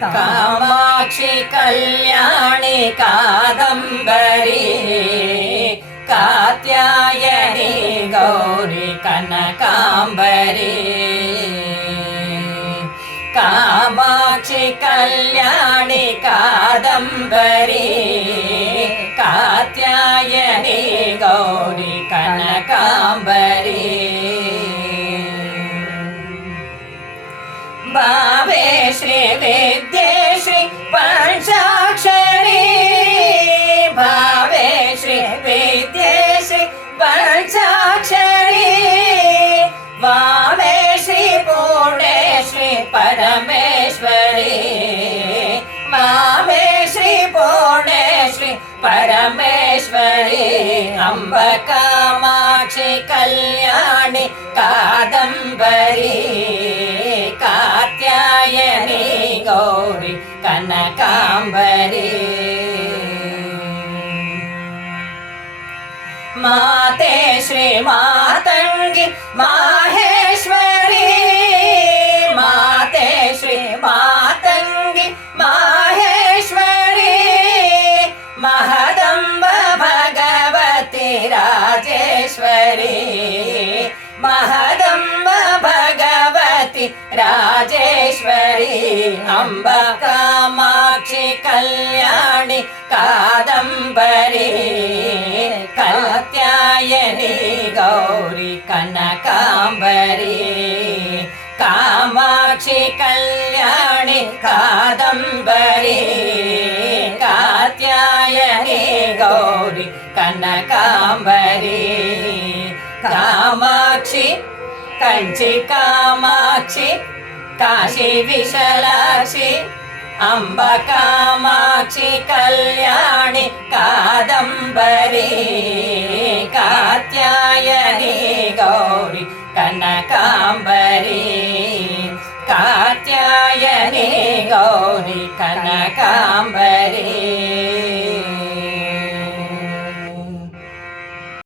कामाक्षि कल्याणि कादम्बरी कात्यायनी गौरी कनकाम्बरी कामाक्षि कल्याणि कादम्बरी कात्यायनी गौरी कनकाम्बरी भावे श्री विद्ये श्री पंचाक्षरी भावे श्री विद्ये श्री पंचाक्षरी वामे श्री पुणे श्री परमेश्वरी वामे श्री पुणे श्री परमेश्वरी अम्ब कामाक्षि कल्याणि कादम्बरी कात्यायनी गौरी कनकाम्बरी माते श्री मातंगी माहेश्वरी माते श्री मातंगी माहेश्वरी महदम्ब भगवती राजेश्वरी महदम्ब भगवती राजेश्वरी अम्ब कामाक्षि कल्याणि कादम्बरी कात्यायनी गौरी कनकाम्बरी कामाक्षि कल्याणि कादम्बरी कात्यायनी गौरी कनकाम्बरी कामाक्षि कंची कामाक्षि काशी विशालाक्षि अम्ब कामाक्षि कल्याणि कादम्बरी कात्यायनी गौरी कनकाम्बरी कात्यायनी गौरी कनकाम्बरी।